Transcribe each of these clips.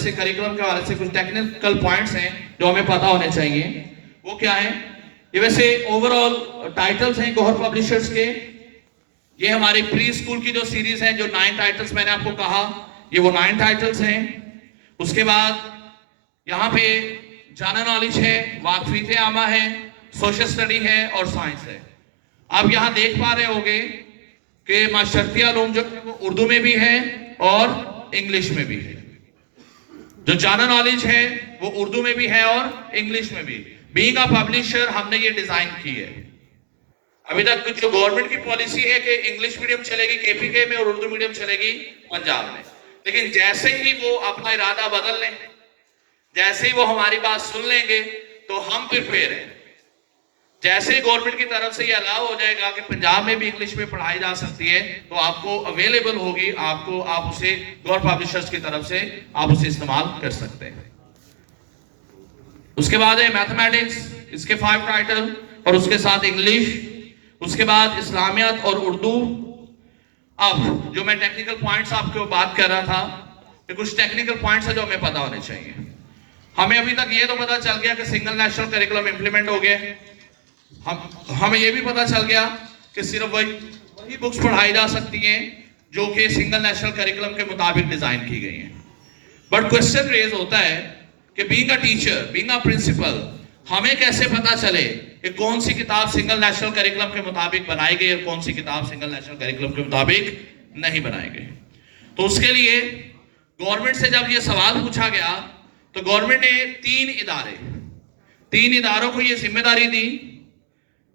से करिकुलम के हवाले से कुछ टेक्निकल पॉइंट्स हैं जो हमें पता होने चाहिए। वो क्या है? ये वैसे ओवरऑल टाइटल्स हैं गौहर पब्लिशर्स के। ये हमारी प्री स्कूल की जो सीरीज है, जो 9 टाइटल्स मैंने आपको कहा, ये वो 9 टाइटल्स हैं। उसके बाद यहाँ पे जनरल नॉलेज है, वाकफियत आमा है, सोशल स्टडी है और साइंस है। आप यहाँ देख पा रहे होंगे कि माशरती उलूम जो है वो उर्दू में भी है और इंग्लिश में भी है। जो जनरल नॉलेज है वो उर्दू में भी है और इंग्लिश में भी। बीइंग अ पब्लिशर हमने ये डिजाइन की है। अभी तक जो गवर्नमेंट की पॉलिसी है कि इंग्लिश मीडियम चलेगी केपीके में और उर्दू मीडियम चलेगी पंजाब में, लेकिन जैसे ही वो अपना इरादा बदल लें, जैसे ही वो हमारी बात सुन लेंगे, तो हम प्रिपेयर हैं। जैसे ही गवर्नमेंट की तरफ से ये अलाउ हो जाएगा कि पंजाब में भी इंग्लिश में पढ़ाई जा सकती है, तो आपको अवेलेबल होगी, आप उसे गौहर पब्लिशर्स की तरफ से आप उसे इस्तेमाल कर सकते हैं। उसके बाद है मैथमेटिक्स, इसके 5 टाइटल और उसके साथ इंग्लिश। उसके बाद इस्लामियत और उर्दू। अब जो मैं टेक्निकल पॉइंट्स आपको बात कर रहा था, कि कुछ टेक्निकल पॉइंट्स है जो हमें पता होने चाहिए। हमें अभी तक ये तो पता चल गया कि सिंगल नेशनल करिकुलम इंप्लीमेंट हो गया। हमें यह भी पता चल गया कि सिर्फ वही बुक्स पढ़ाई जा सकती हैं जो कि सिंगल नेशनल करिकुलम के मुताबिक डिजाइन की गई हैं। बट क्वेश्चन रेज होता है कि being a teacher, being a principal, हमें कैसे पता चले कि कौन सी किताब सिंगल नेशनल करिकुलम के मुताबिक बनाई गई और कौन सी किताब सिंगल नेशनल करिकुलम के मुताबिक नहीं बनाई गई? तो उसके लिए गवर्नमेंट से जब यह सवाल पूछा गया, तो गवर्नमेंट ने 3 इदारों को यह जिम्मेदारी दी।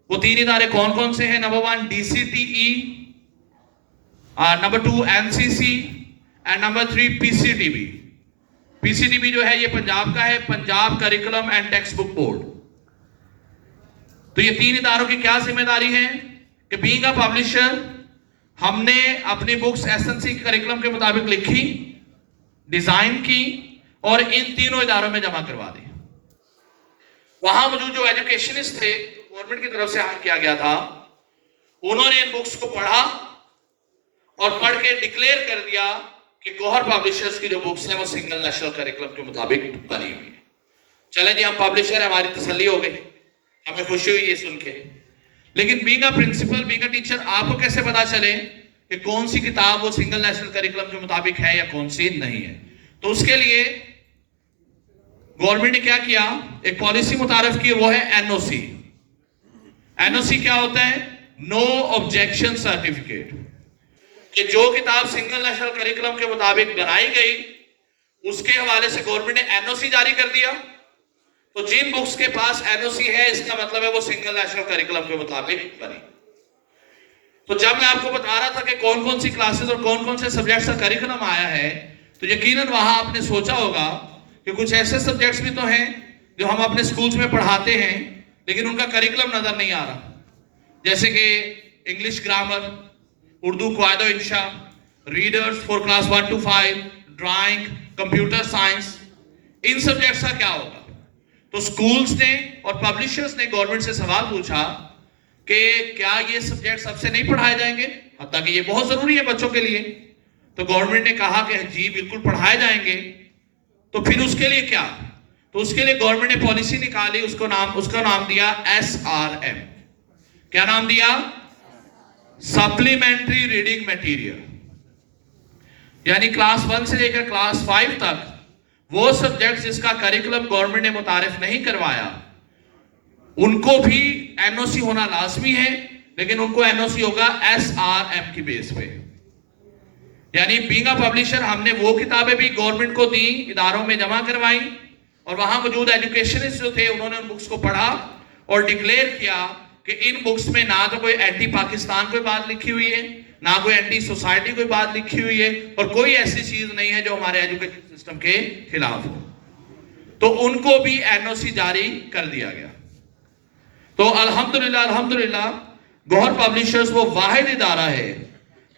वो 3 इदारे कौन कौन से हैं? Number 1 DCTE, number 2 NCC and number 3 PCTB। PCTB जो है ये पंजाब का है, Punjab curriculum and text book board. तो ये 3 इदारों की क्या जिम्मेदारी है कि बीइंग अ पब्लिशर हमने अपनी बुक्स SNC करिकुलम के मुताबिक लिखी, डिजाइन की और इन तीनों इदारों में जमा करवा दी। वहां मौजूद जो एजुकेशनिस्ट थे, गवर्नमेंट की तरफ से हायर किया गया था, उन्होंने इन बुक्स को पढ़ा और पढ़ के डिक्लेयर कर दिया कि गौहर पब्लिशर्स की जो बुक्स हैं वो सिंगल नेशनल करिकुलम के मुताबिक बनी हुई है। चले जी, हम पब्लिशर है, हमारी तसल्ली हो गई, हमें खुशी हुई ये सुन के। लेकिन being a principal, being a teacher, आपको कैसे पता चले कि कौन सी किताब वो सिंगल नेशनल करिकुलम के मुताबिक है या कौन सी नहीं है? तो उसके लिए गवर्नमेंट ने क्या किया, एक पॉलिसी मुतारफ की, वो है NOC। NOC क्या होता है? No objection certificate. कि जो किताब सिंगल नेशनल करिकुलम के मुताबिक बनाई गई, उसके हवाले से गवर्नमेंट ने NOC जारी कर दिया। तो जिन बुक्स के पास NOC है, इसका मतलब है वो सिंगल नेशनल करिकुलम के मुताबिक बनी। तो जब मैं आपको बता रहा था कि कौन कौन सी क्लासेस और कौन कौन से सब्जेक्ट्स का करिकुलम आया है, तो यकीनन वहां आपने सोचा होगा कि कुछ ऐसे सब्जेक्ट्स भी तो हैं जो हम अपने स्कूल्स में पढ़ाते हैं, लेकिन उनका करिकुलम नजर नहीं आ रहा। जैसे कि इंग्लिश ग्रामर, उर्दू क़वायद इंशा, readers for class 1 to 5, drawing, computer science, इन सब्जेक्ट्स का क्या होगा? तो स्कूल्स ने और पब्लिशर्स ने गवर्नमेंट से सवाल पूछा कि क्या ये सब्जेक्ट सबसे नहीं पढ़ाए जाएंगे, हत्ता कि ये बहुत जरूरी है बच्चों के लिए? तो गवर्नमेंट ने कहा कि जी बिल्कुल पढ़ाए जाएंगे। तो फिर उसके लिए क्या? तो उसके लिए गवर्नमेंट ने पॉलिसी निकाली, उसका नाम दिया SRM। क्या नाम दिया? Supplementary reading material. यानी क्लास 1 से लेकर क्लास 5 तक वो सब्जेक्ट जिसका करिकुलम गवर्नमेंट ने मुतारिफ नहीं करवाया, उनको भी NOC होना लाजमी है, लेकिन उनको NOC होगा SRM की बेस पे। यानी बीइंग अ पब्लिशर हमने वो किताबें भी गवर्नमेंट को दी, इदारों में जमा करवाई, और वहां मौजूद एजुकेशनिस्ट जो थे उन्होंने उन बुक्स को पढ़ा और डिक्लेयर किया कि इन बुक्स में ना तो कोई एंटी पाकिस्तान कोई बात लिखी हुई है, ना कोई एंटी सोसाइटी कोई बात लिखी हुई है, और कोई ऐसी चीज नहीं है जो हमारे एजुकेशन सिस्टम के खिलाफ हो। तो उनको भी NOC जारी कर दिया गया। तो अल्हम्दुलिल्लाह गौहर पब्लिशर्स वो वाहिद इदारा है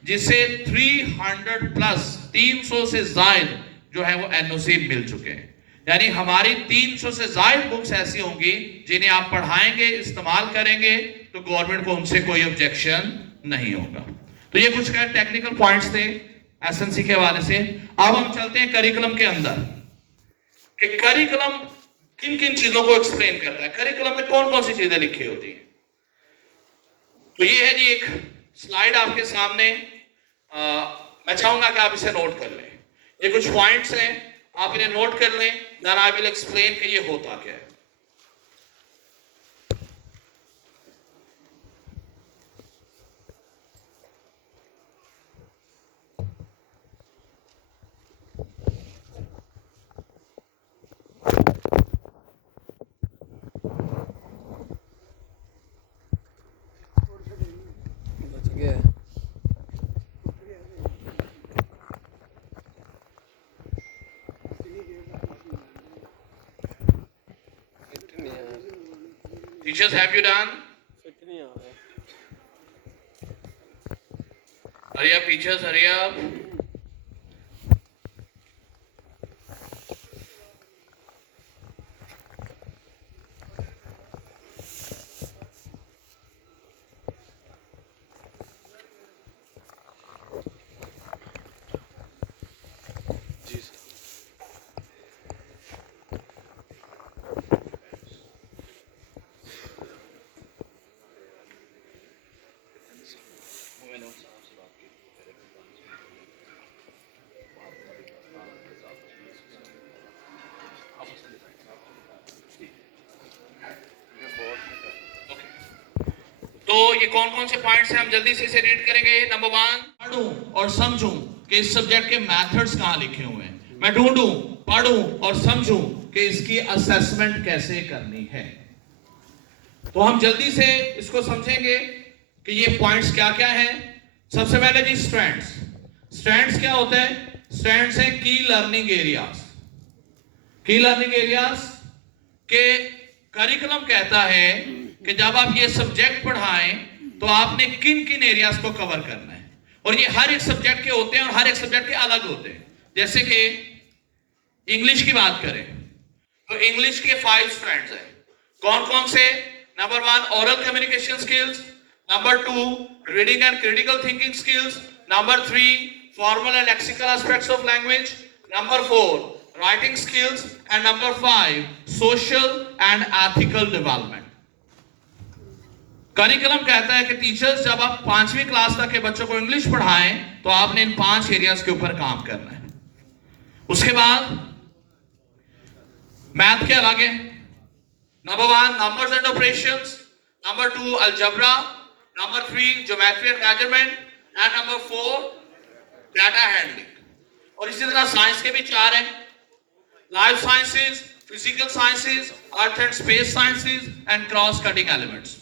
जिसे 300 से जायद जो है वो NOC मिल चुके हैं। यानी हमारी 300 से जायद बुक्स ऐसी होंगी जिन्हें आप पढ़ाएंगे, इस्तेमाल करेंगे, तो गवर्नमेंट को उनसे कोई ऑब्जेक्शन नहीं होगा। तो ये कुछ टेक्निकल पॉइंट्स थे SNC के हवाले से। अब हम चलते हैं करिकुलम के अंदर। कि करिकुलम किन किन चीजों को एक्सप्लेन करता है, करिकुलम में कौन कौन सी चीजें लिखी होती हैं। तो ये है जी एक स्लाइड आपके सामने, मैं चाहूंगा कि आप इसे नोट कर लें। ये कुछ पॉइंट्स हैं, आप इन्हें नोट कर लें, देन आई विल एक्सप्लेन कि ये होता क्या है। Teachers, have you done? Hurry up, teachers, hurry up. तो ये कौन कौन से पॉइंट्स हैं, हम जल्दी से इसे रीड करेंगे। नंबर 1, पढ़ूं और समझूं कि इस सब्जेक्ट के मेथड्स कहां लिखे हुए हैं। मैं ढूंढूं, पढ़ूं और समझूं कि इसकी असेसमेंट कैसे करनी है। तो हम जल्दी से इसको समझेंगे कि ये पॉइंट्स क्या क्या हैं। सबसे पहले जी स्ट्रैंड्स। स्ट्रैंड्स क्या होता है? स्ट्रैंड्स हैं की लर्निंग एरियाज। की लर्निंग एरियाज के करिकुलम कहता है कि जब आप ये सब्जेक्ट पढ़ाएं तो आपने किन किन एरियाज को कवर करना है, और ये हर एक सब्जेक्ट के होते हैं और हर एक सब्जेक्ट के अलग होते हैं। जैसे कि इंग्लिश की बात करें तो इंग्लिश के 5 स्ट्रैंड्स हैं। कौन कौन से? Number 1, oral communication skills. Number 2, reading and critical thinking skills. Number 3, formal and lexical aspects of language. Number 4, writing skills. And number 5, social and ethical development. Curriculum कहता है कि टीचर्स जब आप 5वीं क्लास तक के बच्चों को इंग्लिश पढ़ाएं तो आपने इन 5 एरियाज के ऊपर काम करना है। उसके बाद मैथ के अलग है। Number 1, numbers and operations. Number 2, algebra. Number 3, geometry and measurement. And number 4, data handling. और इसी तरह साइंस के भी 4 हैं, life sciences, physical sciences, earth and space sciences and cross cutting elements.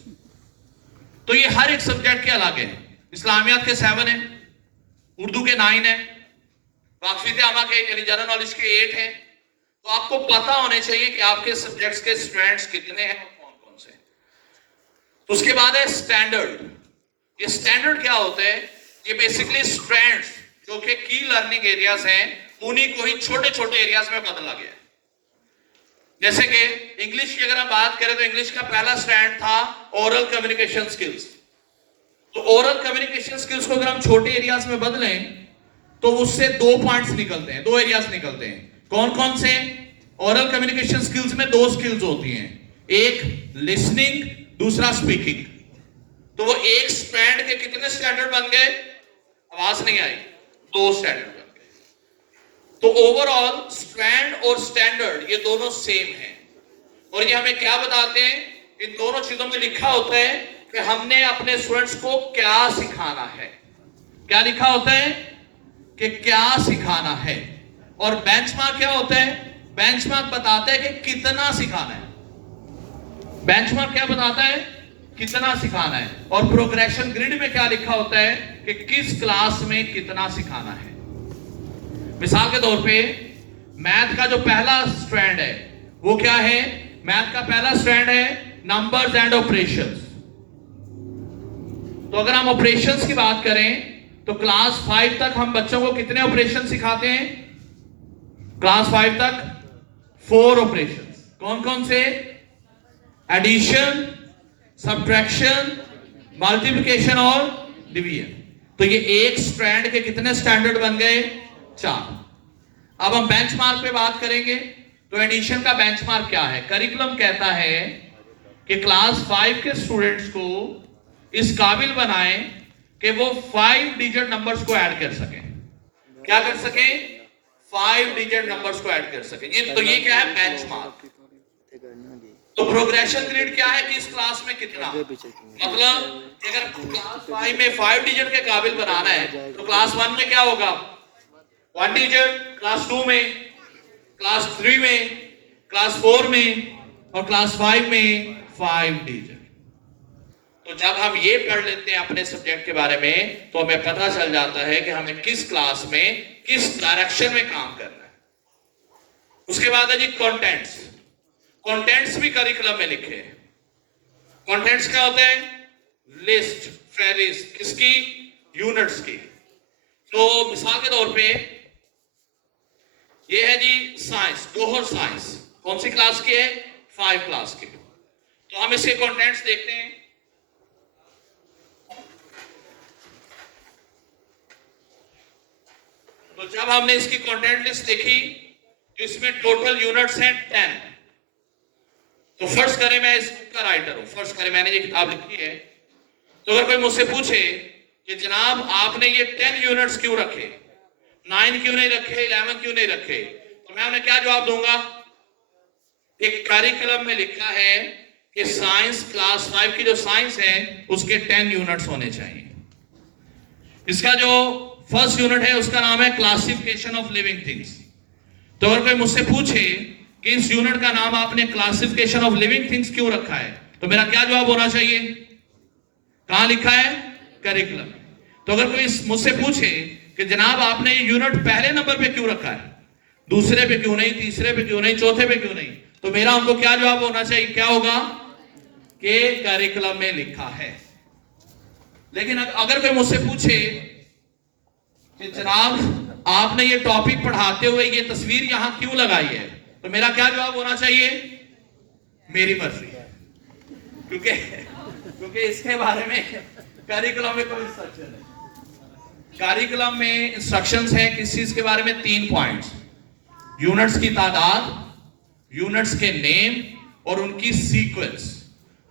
तो ये हर एक सब्जेक्ट के अलग है। इस्लामियात के 7 है, उर्दू के 9 है, वाकफियत आमा के यानी जनरल नॉलेज के 8 है। तो आपको पता होने चाहिए कि आपके सब्जेक्ट्स के स्ट्रैंड्स कितने हैं और कौन कौन से। तो उसके बाद है स्टैंडर्ड। ये स्टैंडर्ड क्या होता है? ये बेसिकली स्ट्रैंड्स जो कि की लर्निंग एरियाज हैं, उन्हीं को ही छोटे छोटे एरियाज में बदला गया है। जैसे कि इंग्लिश की अगर हम बात करें तो इंग्लिश का पहला स्टैंड था ओरल कम्युनिकेशन स्किल्स। तो ओरल कम्युनिकेशन स्किल्स को अगर हम छोटे एरियाज में बदलें तो उससे 2 पॉइंट्स निकलते हैं, 2 एरियाज निकलते हैं। कौन कौन से? ओरल कम्युनिकेशन स्किल्स में 2 स्किल्स होती हैं, एक लिसनिंग, दूसरा स्पीकिंग। तो वो एक स्टैंड के कितने स्टैंडर्ड बन गए? आवाज नहीं आई, 2 स्टैंडर्ड बन गए। तो ओवरऑल स्ट्रैंड और स्टैंडर्ड ये दोनों सेम हैं। और ये हमें क्या बताते हैं? इन दोनों चीजों में लिखा होता है कि हमने अपने स्टूडेंट्स को क्या सिखाना है। क्या लिखा होता है? कि क्या सिखाना है। और बेंचमार्क क्या होता है? बेंचमार्क बताता है कि कितना सिखाना है। बेंचमार्क क्या बताता है? कितना सिखाना है। और प्रोग्रेशन ग्रिड में क्या लिखा होता है? कि किस क्लास में कितना सिखाना है। मिसाल के तौर पे मैथ का जो पहला स्ट्रैंड है वो क्या है? मैथ का पहला स्ट्रैंड है नंबर्स एंड ऑपरेशंस। तो अगर हम ऑपरेशंस की बात करें तो क्लास 5 तक हम बच्चों को कितने ऑपरेशन सिखाते हैं? क्लास 5 तक 4 ऑपरेशंस। कौन कौन से? एडिशन, सब्ट्रैक्शन, मल्टीप्लिकेशन और डिवीजन। तो ये एक स्ट्रैंड के कितने स्टैंडर्ड बन गए? 4। अब हम बेंचमार्क पे बात करेंगे तो एडिशन का बेंचमार्क क्या है? करिकुलम कहता है कि क्लास 5 के स्टूडेंट्स को इस काबिल बनाएं कि वो 5 डिजिट नंबर्स को ऐड कर सकें। क्या कर सकें? 5 डिजिट नंबर्स को ऐड कर सकें। ये क्या है? बेंचमार्क। तो प्रोग्रेशन ग्रेड क्या है कि इस क्लास में कितना, मतलब अगर क्लास 5 में 5 डिजिट के काबिल बनाना है तो क्लास 1 में क्या होगा? 1 डिजिट, क्लास 2 में, क्लास 3 में, क्लास 4 में और क्लास 5 में 5 डिजिट। तो जब हम ये पढ़ लेते हैं अपने सब्जेक्ट के बारे में तो हमें पता चल जाता है कि हमें किस क्लास में किस डायरेक्शन में काम करना है। उसके बाद है जी कंटेंट्स। कंटेंट्स भी करिकुलम में लिखे हैं। कंटेंट्स क्या होते हैं? लिस्ट, फेरिस्त, किसकी? यूनिट्स की। तो मिसाल के तौर पे ये है जी साइंस, जोहर साइंस कौन सी क्लास की है? 5 क्लास की। तो हम इसके कंटेंट्स देखते हैं। तो जब हमने इसकी कंटेंट लिस्ट देखी तो इसमें टोटल यूनिट्स हैं 10। तो फर्स्ट करें, मैं इस बुक का राइटर हूं, फर्स्ट करें मैंने ये किताब लिखी है, तो अगर कोई मुझसे पूछे कि जनाब आपने ये 10 यूनिट्स क्यों रखे, 9 क्यों नहीं रखे, 11 क्यों नहीं रखे, तो मैं उन्हें क्या जवाब दूंगा? एक करिकुलम में लिखा है कि साइंस क्लास 5 की जो साइंस है उसके 10 यूनिट्स होने चाहिए। इसका जो फर्स्ट यूनिट है उसका नाम है क्लासिफिकेशन ऑफ लिविंग थिंग्स। तो अगर कोई मुझसे पूछे कि इस यूनिट का नाम आपने क्लासिफिकेशन ऑफ लिविंग थिंग्स क्यों रखा है, तो मेरा क्या जवाब होना चाहिए? कहां लिखा है? करिकुलम। तो अगर कोई मुझसे पूछे कि जनाब आपने ये यूनिट पहले नंबर पे क्यों रखा है, दूसरे पे क्यों नहीं, तीसरे पे क्यों नहीं, चौथे पे क्यों नहीं, तो मेरा उनको क्या जवाब होना चाहिए? क्या होगा? कि करिकुलम में लिखा है। लेकिन अगर कोई मुझसे पूछे कि जनाब आपने ये टॉपिक पढ़ाते हुए ये तस्वीर यहां क्यों लगाई है, तो मेरा क्या जवाब होना चाहिए? मेरी मर्जी। क्योंकि इसके बारे में करिकुलम में कोई इंस्ट्रक्शन है। करिकुलम में इंस्ट्रक्शंस है किस चीज के बारे में? 3 पॉइंट्स। यूनिट्स की तादाद, यूनिट्स के नेम और उनकी सीक्वेंस,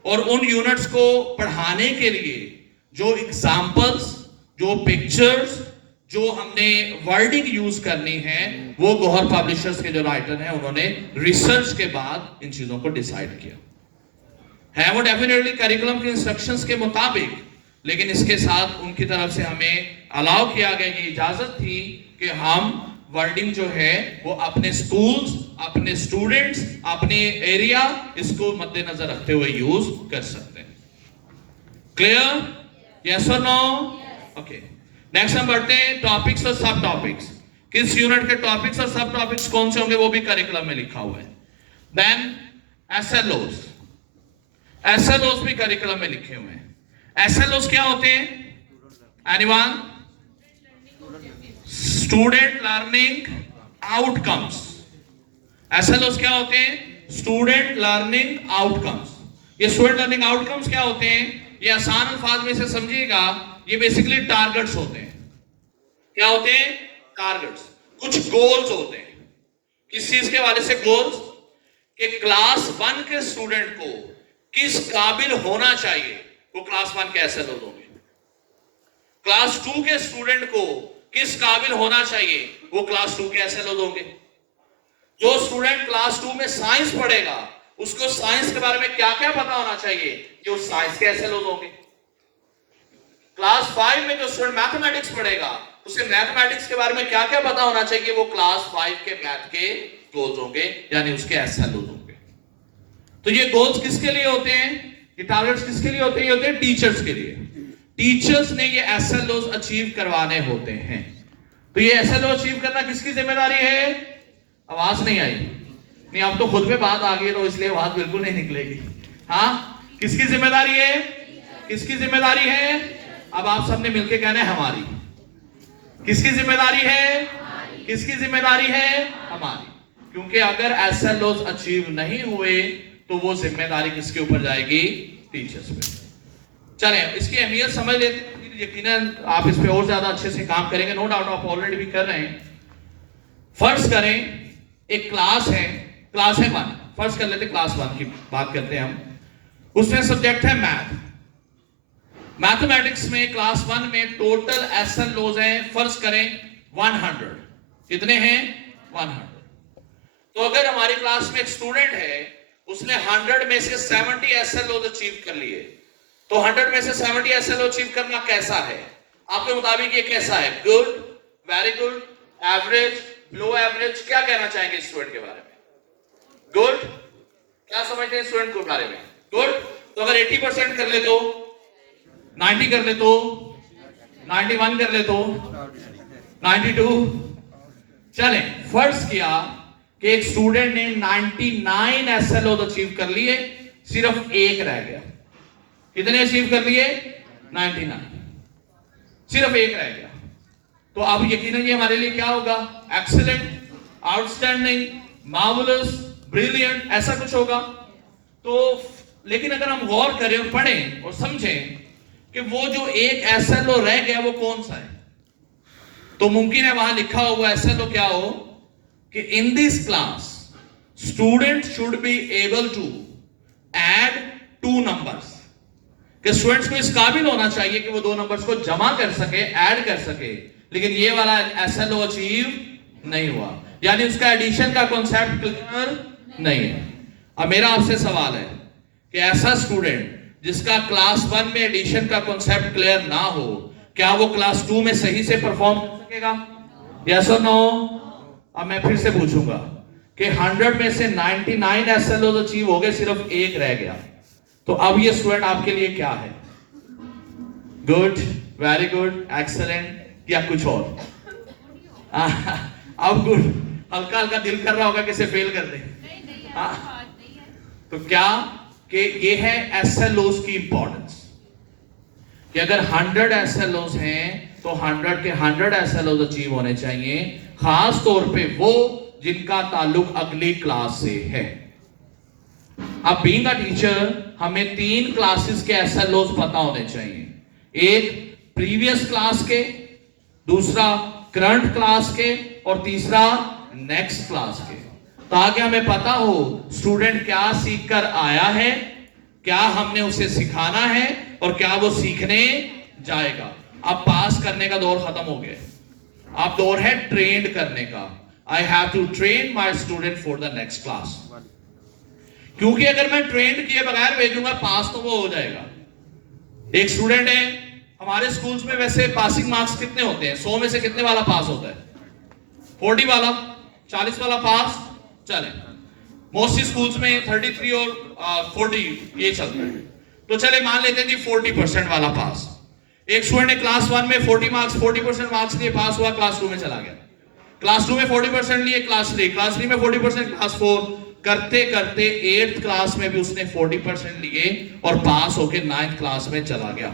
और उन यूनिट्स को पढ़ाने के लिए जो एग्जाम्पल्स, जो पिक्चर्स, जो हमने वर्डिंग यूज करनी है, वो गौहर पब्लिशर्स के जो राइटर हैं उन्होंने रिसर्च के बाद इन चीजों को डिसाइड किया है। वो डेफिनेटली करिकुलम के इंस्ट्रक्शंस के मुताबिक, लेकिन इसके साथ उनकी तरफ से हमें अलाउ किया गया, ये इजाजत थी कि हम वर्डिंग जो है वो अपने स्कूल्स, अपने स्टूडेंट्स, अपने एरिया, इसको मद्देनजर रखते हुए यूज कर सकते हैं। क्लियर? यस और नो? ओके, नेक्स्ट हम बढ़ते हैं टॉपिक्स और सब टॉपिक्स। किस यूनिट के टॉपिक्स और सब टॉपिक्स कौन से होंगे वो भी करिकुलम में लिखा हुआ है। देन एसएलओस, एसएलओस भी करिकुलम में लिखे हुए हैं। एसएलओस क्या होते हैं? Anyone? Student learning outcomes. SLOs क्या होते हैं? Student learning outcomes. ये स्टूडेंट लर्निंग आउटकम्स क्या होते हैं? ये आसान अल्फाज में से समझिएगा, ये बेसिकली टारगेट्स होते हैं। क्या होते हैं? टारगेट्स। कुछ गोल्स होते हैं। किस चीज के हवाले से गोल्स? कि क्लास 1 के स्टूडेंट को किस काबिल होना चाहिए, वो क्लास 1 के एसएलओ होंगे। क्लास 2 के स्टूडेंट को किस काबिल होना चाहिए, वो क्लास 2 के एसएलओ होंगे। जो स्टूडेंट क्लास 2 में साइंस पढ़ेगा उसको साइंस के बारे में क्या क्या पता होना चाहिए, जो साइंस के एसएलओ होंगे। क्लास 5 में जो स्टूडेंट मैथमेटिक्स पढ़ेगा उसे मैथमेटिक्स के बारे में क्या क्या पता होना चाहिए, वो क्लास 5 के मैथ के गोल्स होंगे, यानी उसके एसएलओ होंगे। तो ये गोल्स किसके लिए होते हैं? ये टारगेट्स किसके लिए होते हैं? ये होते हैं टीचर्स के लिए। टीचर्स ने ये एसएलओ अचीव करवाने होते हैं। तो ये एसएलओ अचीव करना किसकी जिम्मेदारी है? आवाज नहीं आई? नहीं, अब तो खुद में बात आ गई तो इसलिए आवाज बिल्कुल नहीं निकलेगी। हाँ, किसकी जिम्मेदारी है? किसकी जिम्मेदारी है? अब आप सबने मिलके कहना है हमारी। किसकी जिम्मेदारी है? किसकी जिम्मेदारी है? हमारी। क्योंकि अगर एसएलओ अचीव नहीं हुए तो वो जिम्मेदारी किसके ऊपर जाएगी? टीचर्स पे। चलें, इसकी अहमियत समझ लेते हैं, यकीनन आप इस पे और ज्यादा अच्छे से काम करेंगे, नो डाउट आप ऑलरेडी भी कर रहे हैं। फर्ज करें एक क्लास है, क्लास है 1, फर्स्ट कर लेते क्लास 1 की बात करते हैं हम। उसमें सब्जेक्ट है मैथ। मैथमेटिक्स में क्लास 1 में टोटल एसएल लॉज हैं, फर्ज करें 100। कितने हैं? 100। तो अगर हमारी क्लास में एक स्टूडेंट है, उसने 100 में से 70 एसएल लॉज अचीव कर लिए, तो 100 में से 70 एसएल अचीव करना कैसा है आपके मुताबिक? ये कैसा है? गुड, वेरी गुड, एवरेज, लो एवरेज? क्या कहना चाहेंगे स्टूडेंट के बारे में? गुड? क्या समझते हैं स्टूडेंट के बारे में? गुड। तो अगर 80% कर ले तो, 90 कर ले तो, 91 कर ले तो, 92? चले, फर्ज किया कि एक स्टूडेंट ने 99 एसएलओ अचीव कर लिए, सिर्फ एक रह गया। कितने अचीव कर लिए? 99, सिर्फ एक रह गया। तो अब यकीनन ये हमारे लिए क्या होगा? एक्सीलेंट, आउटस्टैंडिंग, मार्वलस, ब्रिलियंट, ऐसा कुछ होगा। तो लेकिन अगर हम गौर करें और पढ़ें और समझें कि वो जो एक एसएलओ रह गया वो कौन सा है, तो मुमकिन है वहां लिखा हुआ एसएलओ क्या हो कि in this class student should be able to add 2 numbers, कि स्टूडेंट्स को इस काबिल होना चाहिए कि वो 2 नंबर्स को जमा कर सके, ऐड कर सके। लेकिन ये वाला एसएलओ अचीव नहीं हुआ, यानी उसका एडिशन का कॉन्सेप्ट क्लियर नहीं है। अब मेरा आपसे सवाल है कि ऐसा स्टूडेंट जिसका क्लास 1 में एडिशन का कॉन्सेप्ट क्लियर ना हो, क्या वो क्लास 2 में सही से परफॉर्म कर सकेगा? यस और नो? अब मैं फिर से पूछूंगा कि 100 में से 99 एसएलओ अचीव हो गए, सिर्फ एक रह गया। तो अब ये स्टूडेंट आपके लिए क्या है? गुड, वेरी गुड, एक्सीलेंट या कुछ और? अब गुड, हल्का हल्का दिल कर रहा होगा कि इसे फेल कर दे। तो क्या कि ये है एसएलओस की इंपॉर्टेंस, कि अगर 100 एसएलओस हैं तो 100 के 100 एसएलओस अचीव होने चाहिए, खास तौर पे वो जिनका ताल्लुक अगली क्लास से है। अब बीइंग अ टीचर हमें 3 क्लासेस के एसएलओस पता होने चाहिए। एक प्रीवियस क्लास के, दूसरा करंट क्लास के, और तीसरा नेक्स्ट क्लास के, ताकि हमें पता हो स्टूडेंट क्या सीख कर आया है, क्या हमने उसे सिखाना है, और क्या वो सीखने जाएगा। अब पास करने का दौर खत्म हो गया, अब दौर है ट्रेन करने का। I have to train my student for the next class, क्योंकि अगर मैं ट्रेन किए बगैर भेजूंगा पास तो वो हो जाएगा। एक स्टूडेंट है, हमारे स्कूल्स में वैसे पासिंग मार्क्स कितने होते हैं? 100 में से कितने वाला पास होता है? 40 वाला, 40 वाला पास। चले, मोस्टली स्कूल्स में 33 और 40 ये चलता है। तो चले मान लेते हैं जी 40% वाला पास। एक स्टूडेंट ने क्लास 1 में 40% मार्क्स लिए, पास हुआ, क्लास 2 में चला गया। क्लास 2 में 40% लिए, क्लास 3 में 40%, क्लास 4, करते करते 8th क्लास में भी उसने 40% लिए और पास होके 9th क्लास में चला गया।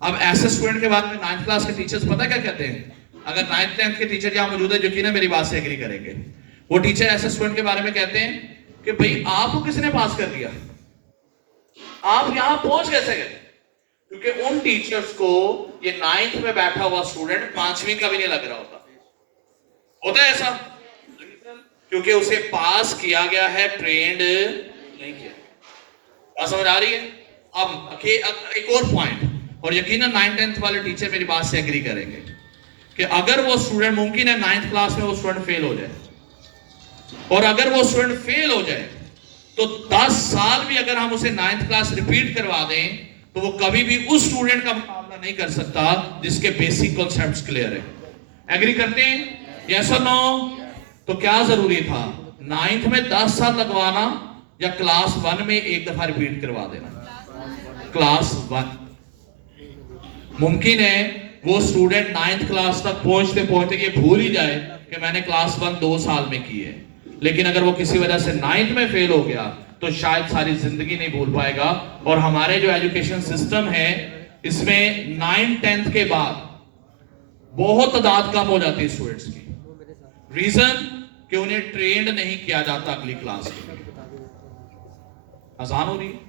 अब ऐसे स्टूडेंट के बारे में 9th क्लास के टीचर्स पता क्या कहते हैं? अगर 9th 10th के टीचर यहाँ मौजूद है जो कि ना मेरी बात से एग्री करेंगे, वो टीचर ऐसे स्टूडेंट के बारे में कहते हैं कि भाई आपको किसने पास कर दिया, आप यहां पहुंच कैसे गए? क्योंकि उन टीचर्स को ये 9th में बैठा हुआ स्टूडेंट 5वीं का भी नहीं लग रहा होता है ऐसा, क्योंकि उसे पास किया गया है, ट्रेंड नहीं किया। समझ आ रही है? अब एक और पॉइंट, और यकीनन 9th 10th वाले टीचर मेरी बात से एग्री करेंगे कि अगर वो स्टूडेंट, मुमकिन है 9th क्लास में वो स्टूडेंट फेल हो जाए, और अगर वो स्टूडेंट फेल हो जाए तो 10 साल भी अगर हम उसे 9th क्लास रिपीट करवा दें तो वो कभी भी उस स्टूडेंट का मुकाबला नहीं कर सकता जिसके बेसिक कॉन्सेप्ट्स क्लियर है। एग्री करते हैं? यस और नो? तो क्या जरूरी था 9th में 10 साल लगवाना या क्लास 1 में एक दफा रिपीट करवा देना? क्लास 1। मुमकिन है वो स्टूडेंट 9th क्लास तक पहुंचते पहुंचते ये भूल ही जाए कि मैंने क्लास 1 2 साल में की है, लेकिन अगर वो किसी वजह से 9th में फेल हो गया तो शायद सारी जिंदगी नहीं भूल पाएगा। और हमारे जो एजुकेशन सिस्टम है इसमें 9th 10th के बाद बहुत तादाद कम हो जाती है स्टूडेंट्स की। रीजन कि उन्हें ट्रेंड नहीं किया जाता अगली क्लास के लिए। आसान हो रही है?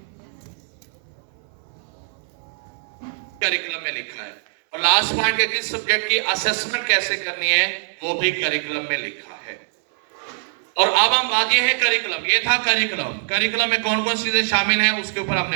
करिकुलम में लिखा है। और लास्ट पॉइंट है किस सब्जेक्ट की असेसमेंट कैसे करनी है वो भी करिकुलम में लिखा है। और अब हम बात ये है करिकुलम, ये था करिकुलम। करिकुलम में कौन कौन सी चीजें शामिल हैं उसके ऊपर हमने